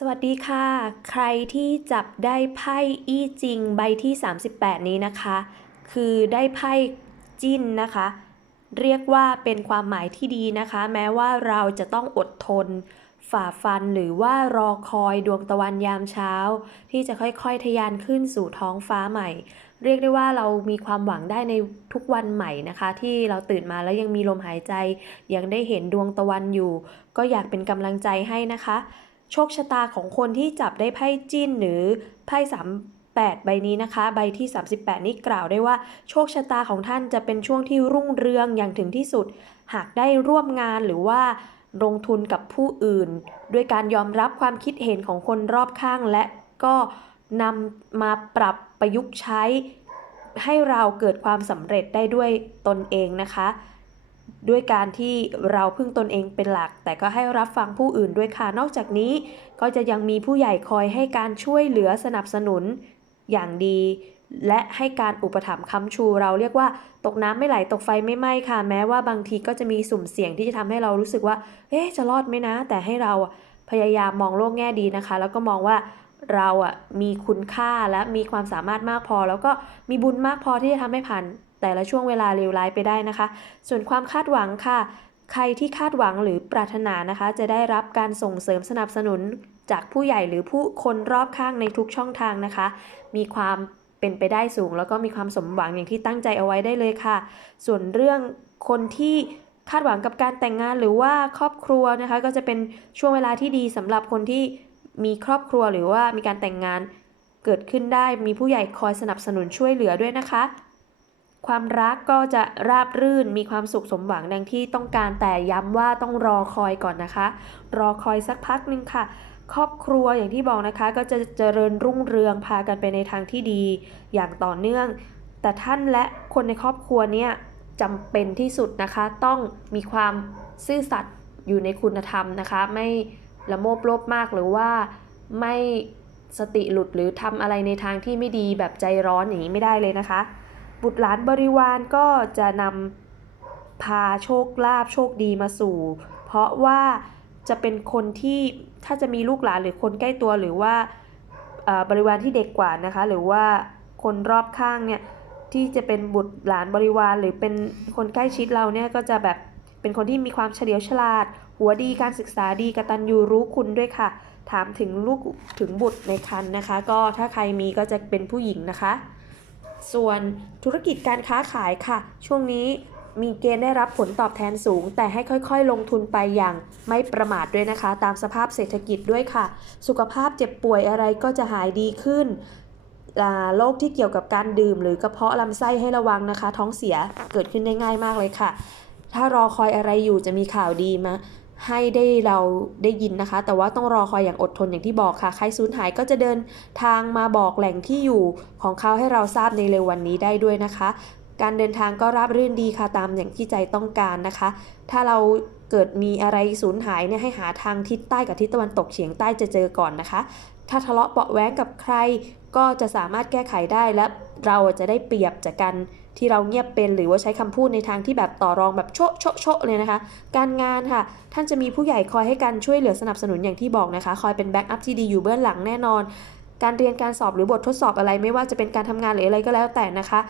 สวัสดีค่ะ ใครที่จับได้ไพ่อี้จริงใบที่ 38 นี้นะคะ คือได้ไพ่จิ้นนะคะ เรียกว่าเป็นความหมายที่ดีนะคะ แม้ว่าเราจะต้องอดทน ฝ่าฟันหรือว่ารอคอยดวงตะวันยามเช้า ที่จะค่อยๆทะยานขึ้นสู่ท้องฟ้าใหม่ เรียกได้ว่าเรามีความหวังได้ในทุกวันใหม่นะคะ ที่เราตื่นมาแล้วยังมีลมหายใจ ยังได้เห็นดวงตะวันอยู่ ก็อยากเป็นกำลังใจให้นะคะ โชคชะตาของคนที่จับได้ไพ่จิ้นหรือไพ่38ใบนี้นะคะ ใบที่ 38 นี้กล่าวได้ว่า โชคชะตาของท่านจะเป็นช่วงที่รุ่งเรืองอย่างถึงที่สุด หากได้ร่วมงานหรือว่าลงทุนกับผู้อื่น ด้วยการยอมรับความคิดเห็นของคนรอบข้าง และก็นำมาปรับประยุกต์ใช้ ให้เราเกิดความสำเร็จได้ด้วยตนเองนะคะ ด้วยการที่เราพึ่งตนเองเป็นหลัก แต่ก็ให้รับฟังผู้อื่นด้วยค่ะ นอกจากนี้ ก็จะยังมีผู้ใหญ่คอยให้การช่วยเหลือสนับสนุนอย่างดี และให้การอุปถัมภ์ค้ำชูเราเรียกว่า ตกน้ำไม่ไหลตกไฟไม่ไหม้ค่ะ แม้ว่าบางทีก็จะมีสุ่มเสี่ยงที่จะทำให้เรารู้สึกว่า เอ๊ะจะรอดไหมนะ แต่ให้เราพยายามมองโลกแง่ดีนะคะ แล้วก็มองว่าเราอะมีคุณค่าและมีความสามารถมากพอ แล้วก็มีบุญมากพอที่จะทำให้ผ่าน แต่ละช่วงเวลาเลวร้ายไปได้นะคะ ส่วนความคาดหวังค่ะ ใครที่คาดหวังหรือปรารถนานะคะ จะได้รับการส่งเสริมสนับสนุนจากผู้ใหญ่หรือผู้คนรอบข้างในทุกช่องทางนะคะ มีความเป็นไปได้สูง แล้วก็มีความสมหวังอย่างที่ตั้งใจเอาไว้ได้เลยค่ะ ส่วนเรื่องคนที่คาดหวังกับการแต่งงานหรือว่าครอบครัวนะคะ ก็จะเป็นช่วงเวลาที่ดีสำหรับคนที่มีครอบครัวหรือว่ามีการแต่งงานเกิดขึ้นได้มีผู้ใหญ่คอยสนับสนุนช่วยเหลือด้วยนะคะ ความรักก็จะราบรื่นมีความสุขสมหวังดังที่ต้องการแต่ย้ำว่าต้องรอคอยก่อนนะคะ รอคอยสักพักหนึ่งค่ะ ครอบครัวอย่างที่บอกนะคะ ก็จะเจริญรุ่งเรืองพากันไปในทางที่ดี อย่างต่อเนื่อง แต่ท่านและคนในครอบครัวเนี่ยจำเป็นที่สุดนะคะ ต้องมีความซื่อสัตย์อยู่ในคุณธรรมนะคะ ไม่ละโมบโลภมากหรือว่าไม่สติหลุดหรือทำอะไรในทางที่ไม่ดีแบบใจร้อนอย่างนี้ไม่ได้เลยนะคะ บุตรหลานบริวารก็จะนำพาโชคลาภโชคดีมาสู่ เพราะว่าจะเป็นคนที่ถ้าจะมีลูกหลานหรือคนใกล้ตัวหรือว่าบริวารที่เด็กกว่านะคะ หรือว่าคนรอบข้างเนี่ยที่จะเป็นบุตรหลานบริวาร หรือเป็นคนใกล้ชิดเราเนี่ยก็จะแบบเป็นคนที่มีความเฉลียวฉลาด หัวดีการศึกษาดีกตัญญูรู้คุณด้วยค่ะ ถามถึงลูกถึงบุตรในครรภ์นะคะ ก็ถ้าใครมีก็จะเป็นผู้หญิงนะคะ ส่วนธุรกิจการค้าขายค่ะ ช่วงนี้มีเกณฑ์ได้รับผลตอบแทนสูง แต่ให้ค่อยๆ ลงทุนไปอย่างไม่ประมาทด้วยนะคะ ตามสภาพเศรษฐกิจด้วยค่ะ สุขภาพเจ็บป่วยอะไรก็จะหายดีขึ้นโรคที่เกี่ยวกับการดื่ม หรือกระเพาะลำไส้ให้ระวังนะคะ ท้องเสียเกิดขึ้นได้ง่ายมากเลยค่ะ ถ้ารอคอยอะไรอยู่จะมีข่าวดีมา ให้ได้เราได้ยินนะคะ แต่ว่าต้องรอคอยอย่างอดทนอย่างที่บอกค่ะ ใครสูญหายก็จะเดินทางมาบอกแหล่งที่อยู่ของเขาให้เราทราบในเร็ววันนี้ได้ด้วยนะคะ การเดินทางก็ราบรื่นดีค่ะตามอย่างที่ใจต้องการนะคะ ถ้าเรา เกิดมีอะไรสูญหายเนี่ยให้หาทางทิศใต้กับทิศตะวันตกเฉียงใต้จะเจอก่อนนะคะ ถ้าทะเลาะเบาะแว้งกับใครก็จะสามารถแก้ไขได้และเราจะได้เปรียบจากการที่เราเงียบเป็นหรือว่าใช้คำพูดในทางที่แบบต่อรองแบบโชะโชะโชะเลยนะคะ การงานค่ะ ท่านจะมีผู้ใหญ่คอยให้การช่วยเหลือสนับสนุนอย่างที่บอกนะคะ คอยเป็นแบ็กอัพที่ดีอยู่เบื้องหลังแน่นอน การเรียนการสอบหรือบททดสอบอะไรไม่ว่าจะเป็นการทำงานหรืออะไรก็แล้วแต่นะคะ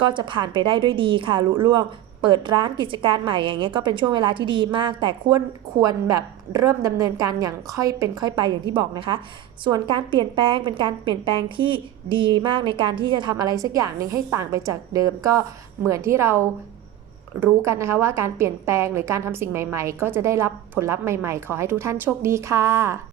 ก็จะผ่านไปได้ด้วยดีค่ะลุล่วง เปิดร้านกิจการใหม่อย่างเงี้ยก็เป็นช่วงเวลาที่ดีมาก แต่ควรควรแบบเริ่มดำเนินการอย่างค่อยเป็นค่อยไปอย่างที่บอกนะคะ ส่วนการเปลี่ยนแปลงเป็นการเปลี่ยนแปลงที่ดีมากในการที่จะทำอะไรสักอย่างหนึ่งให้ต่างไปจากเดิมก็เหมือนที่เรารู้กันนะคะว่าการเปลี่ยนแปลงหรือการทำสิ่งใหม่ ๆ ก็จะได้รับผลลัพธ์ใหม่ๆ ขอให้ทุกท่านโชคดีค่ะ